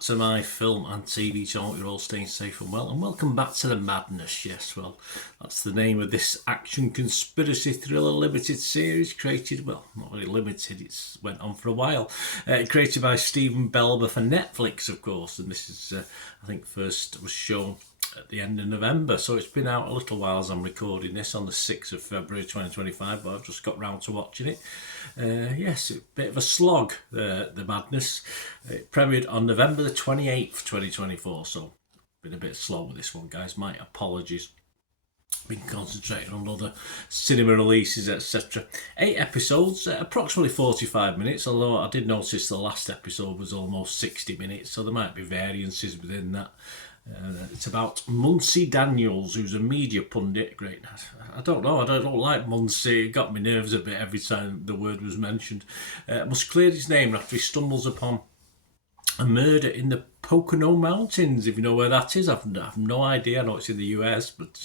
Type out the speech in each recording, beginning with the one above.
back to my film and TV channel. You're all staying safe and well, and welcome back to the madness. Yes, well, that's the name of this action conspiracy thriller limited series created, well, not really limited, it's went on for a while, created by Stephen Belber for Netflix, of course, and this is, I think, first was shown at the end of November, so it's been out a little while as I'm recording this on the 6th of February 2025, but I've just got round to watching it. Yes, a bit of a slog, the madness. It premiered on November the 28th 2024, so been a bit slow with this one, guys, my apologies. Been concentrating on other cinema releases, etc. 8 episodes, approximately 45 minutes, although I did notice the last episode was almost 60 minutes, so there might be variances within that. It's about Muncie Daniels, who's a media pundit. Great. I don't know. I don't like Muncie. It got me nerves a bit every time the word was mentioned. Must clear his name after he stumbles upon a murder in the Pocono Mountains, if you know where that is. I've no idea. I know it's in the US, but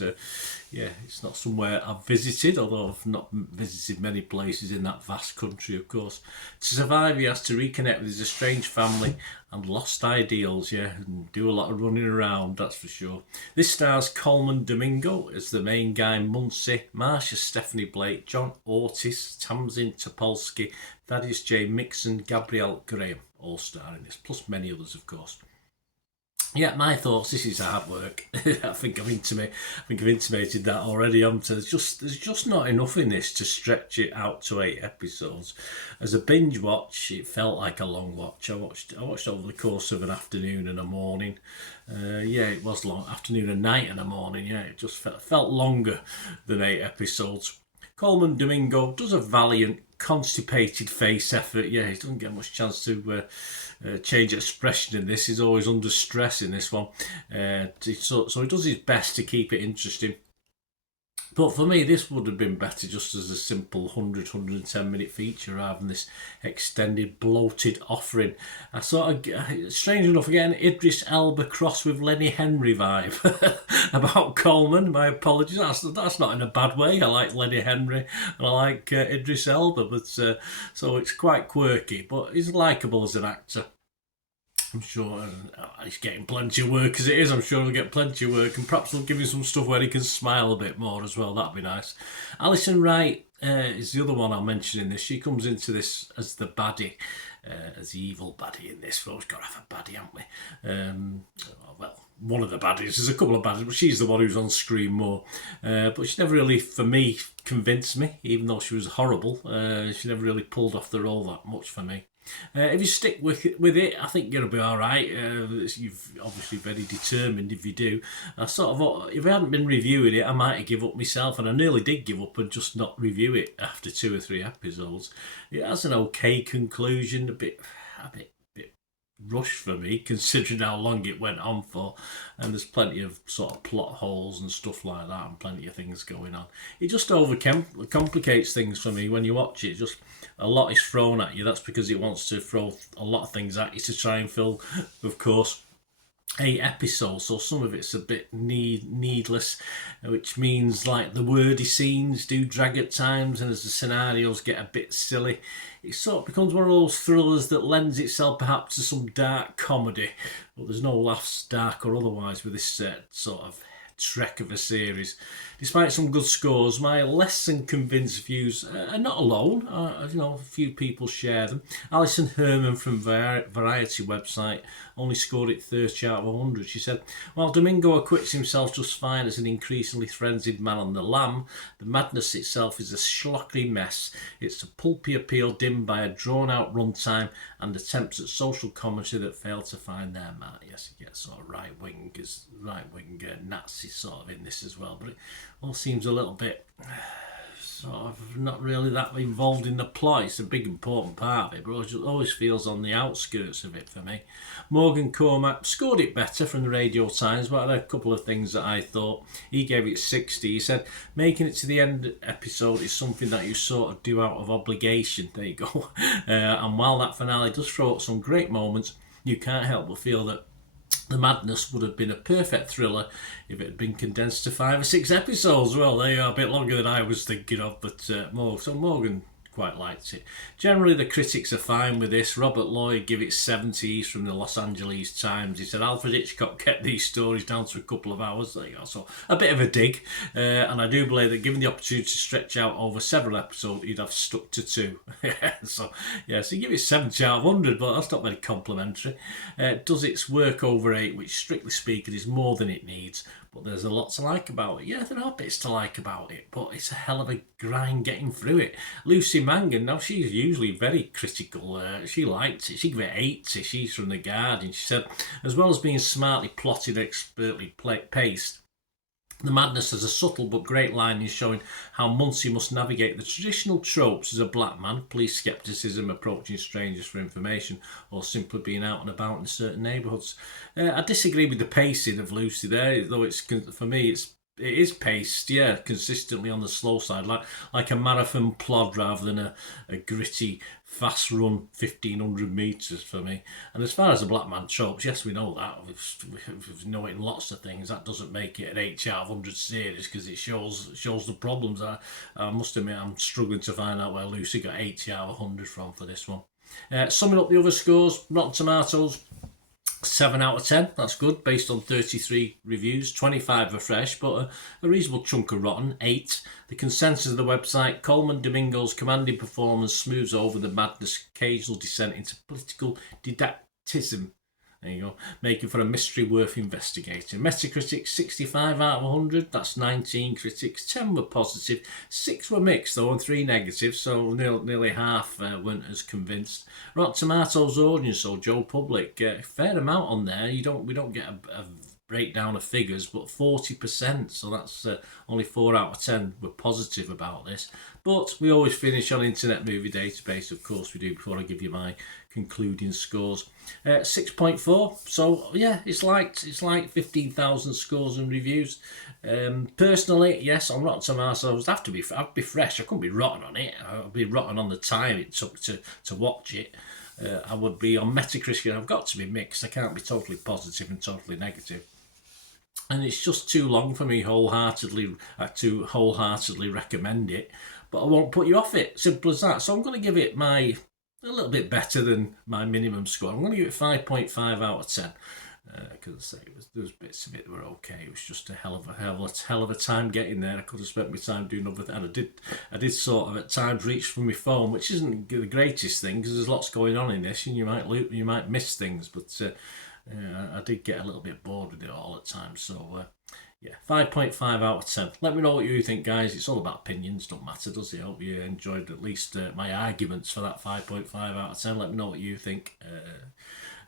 yeah, it's not somewhere I've visited, although I've not visited many places in that vast country, of course. To survive, he has to reconnect with his estranged family and lost ideals, yeah, and do a lot of running around, that's for sure. This stars Colin Domingo as the main guy, Muncie, Marsha Stephanie Blake, John Ortiz, Tamsin Topolsky, Thaddeus J. Mixon, Gabrielle Graham, all star in this, plus many others, of course. Yeah, my thoughts. This is hard work. I think I've intimated that already. There's just not enough in this to stretch it out to 8 episodes. As a binge watch, it felt like a long watch. I watched over the course of an afternoon and a morning. Yeah, it was long. Afternoon and night and a morning. Yeah, it just felt longer than 8 episodes. Colin Domingo does a valiant, constipated face effort. Yeah, he doesn't get much chance to change expression in this. He's always under stress in this one. So he does his best to keep it interesting. But for me, this would have been better just as a simple 110 minute feature rather than this extended, bloated offering. I sort of, strange enough, again, Idris Elba cross with Lenny Henry vibe about Coleman. My apologies. That's not in a bad way. I like Lenny Henry and I like Idris Elba, but so it's quite quirky, but he's likeable as an actor. I'm sure he's getting plenty of work as it is. I'm sure he'll get plenty of work, and perhaps they'll give him some stuff where he can smile a bit more as well. That'd be nice. Alison Wright is the other one I'll mention in this. She comes into this as the baddie, as the evil baddie in this. We've always got to have a baddie, haven't we? Well, one of the baddies. There's a couple of baddies, but she's the one who's on screen more. But she never really, for me, convinced me, even though she was horrible. She never really pulled off the role that much for me. If you stick with it, I think you'll be all right. You've obviously very determined if you do. If I hadn't been reviewing it, I might have given up myself, and I nearly did give up and just not review it after 2 or 3 episodes. It has an okay conclusion, a bit rushed for me, considering how long it went on for, and there's plenty of sort of plot holes and stuff like that, and plenty of things going on. It just complicates things for me when you watch it. Just a lot is thrown at you. That's because it wants to throw a lot of things at you to try and fill, of course, 8 episodes, so some of it's a bit needless, which means like the wordy scenes do drag at times, and as the scenarios get a bit silly, it sort of becomes one of those thrillers that lends itself perhaps to some dark comedy, but there's no laughs, dark or otherwise, with this sort of trek of a series. Despite some good scores, my less than convinced views are not alone. A few people share them. Alison Herman from Variety website only scored it 30 out of 100. She said, while Domingo acquits himself just fine as an increasingly frenzied man on the lam, the madness itself is a schlocky mess. It's a pulpy appeal dimmed by a drawn-out runtime and attempts at social commentary that fail to find their mark. Yes, you get sort of right-wing Nazi sort of in this as well, but it all seems a little bit sort of not really that involved in the plot. It's a big important part of it, but it always feels on the outskirts of it for me. Morgan Cormack scored it better from the Radio Times, but there are a couple of things that I thought. He gave it 60. He said making it to the end episode is something that you sort of do out of obligation. There you go. And while that finale does throw up some great moments, you can't help but feel that the madness would have been a perfect thriller if it had been condensed to 5 or 6 episodes. Well, they are a bit longer than I was thinking of, but Morgan quite liked it. Generally, the critics are fine with this. Robert Lloyd give it 70 from the Los Angeles Times. He said Alfred Hitchcock kept these stories down to a couple of hours. There you go. So a bit of a dig, and I do believe that given the opportunity to stretch out over several episodes, he'd have stuck to 2. So give it 70 out of 100, but that's not very complimentary. Does its work over 8, which strictly speaking is more than it needs. But there's a lot to like about it. Yeah, there are bits to like about it, but it's a hell of a grind getting through it. Lucy Mangan, now she's usually very critical. She liked it. She gave it 80. She's from The Guardian. She said, as well as being smartly plotted, expertly paced, The Madness has a subtle but great line in showing how Muncie must navigate the traditional tropes as a black man, police scepticism, approaching strangers for information, or simply being out and about in certain neighbourhoods. I disagree with the pacing of Lucy there, though it's, for me, it is paced, consistently on the slow side, like a marathon plod rather than a gritty, fast run 1,500 metres for me. And as far as the black man tropes, yes, we know that. We know it in lots of things. That doesn't make it an 80 out of 100 series because it shows the problems. I must admit, I'm struggling to find out where Lucy got 80 out of 100 from for this one. Summing up the other scores, Rotten Tomatoes, 7 out of 10, that's good, based on 33 reviews. 25 are fresh, but a reasonable chunk are rotten. 8. The consensus of the website, Coleman Domingo's commanding performance smooths over the madness, occasional descent into political didacticism. There you go, making for a mystery worth investigating. Metacritic, 65 out of 100, that's 19 critics. 10 were positive, 6 were mixed though, and 3 negative, so nearly half weren't as convinced. Rotten Tomatoes audience, so Joe Public, fair amount on there. We don't get a breakdown of figures, but 40%, so that's only 4 out of 10 were positive about this. But we always finish on Internet Movie Database, of course we do, before I give you my concluding scores. 6.4, so yeah, it's like 15,000 scores and reviews. Personally, yes, on Rotten Tomatoes, I'd be fresh. I couldn't be rotten on it. I'd be rotten on the time it took to watch it. I would be on Metacritic. I've got to be mixed. I can't be totally positive and totally negative. And it's just too long for me to wholeheartedly recommend it. But I won't put you off it. Simple as that. So I'm going to give it a little bit better than my minimum score. I'm going to give it 5.5 out of 10. Because there was bits of it that were okay. It was just a hell of a time getting there. I could have spent my time doing other things. And I did sort of at times reach for my phone, which isn't the greatest thing because there's lots going on in this, and you might miss things. But I did get a little bit bored with it all at times. So 5.5 out of 10. Let me know what you think, guys. It's all about opinions. Don't matter, does it? I hope you enjoyed at least my arguments for that 5.5 out of 10. Let me know what you think.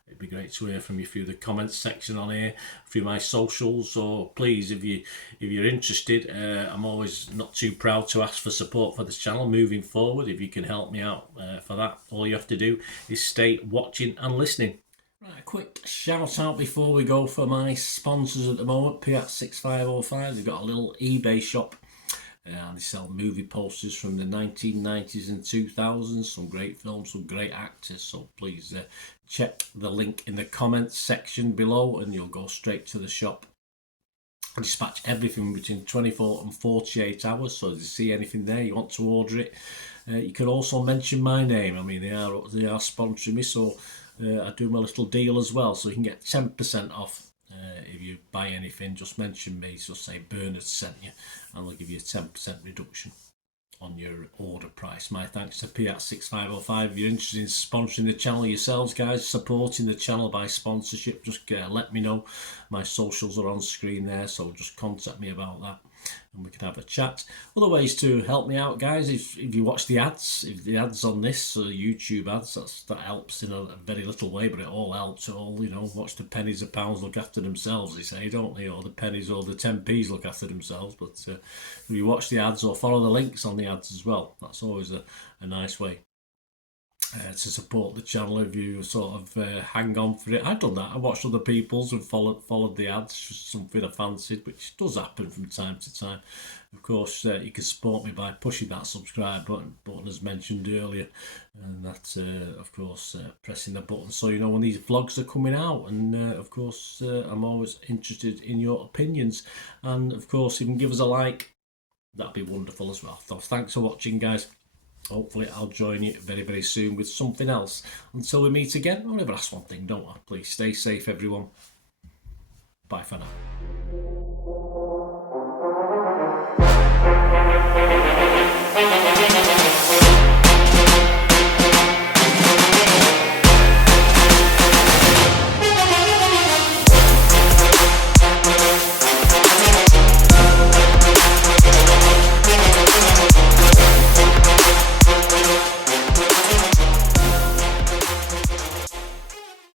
It'd be great to hear from you through the comments section on here, through my socials, or please, if you're interested, I'm always not too proud to ask for support for this channel moving forward. If you can help me out for that, all you have to do is stay watching and listening. Right, a quick shout out before we go for my sponsors at the moment. Piat 6505, they've got a little eBay shop. They sell movie posters from the 1990s and 2000s, some great films, some great actors, so please check the link in the comments section below and you'll go straight to the shop. I dispatch everything between 24 and 48 hours, so if you see anything there, you want to order it, you can also mention my name. I mean, they are sponsoring me, so I do my little deal as well, so you can get 10% off. If you buy anything, just mention me, so say Bernard sent you, and they'll give you a 10% reduction on your order price. My thanks to Piat 6505. If you're interested in sponsoring the channel yourselves, guys, supporting the channel by sponsorship, just let me know. My socials are on screen there, so just contact me about that and we can have a chat. Other ways to help me out, guys, if you watch the ads, if the ads on this, YouTube ads, that helps in a very little way, but it all helps. Watch the pennies and pounds look after themselves, they say, don't they? Or the pennies or the 10p's look after themselves. But if you watch the ads or follow the links on the ads as well, that's always a nice way to support the channel. If you sort of hang on for it, I've done that. I watched other people's and followed the ads, just something I fancied, which does happen from time to time. Of course, you can support me by pushing that subscribe button as mentioned earlier, and that of course pressing the button so you know when these vlogs are coming out. And of course I'm always interested in your opinions, and of course you can give us a like, that'd be wonderful as well. So thanks for watching, guys. Hopefully I'll join you very, very soon with something else. Until we meet again, I'll never ask one thing, don't I? Please stay safe, everyone. Bye for now.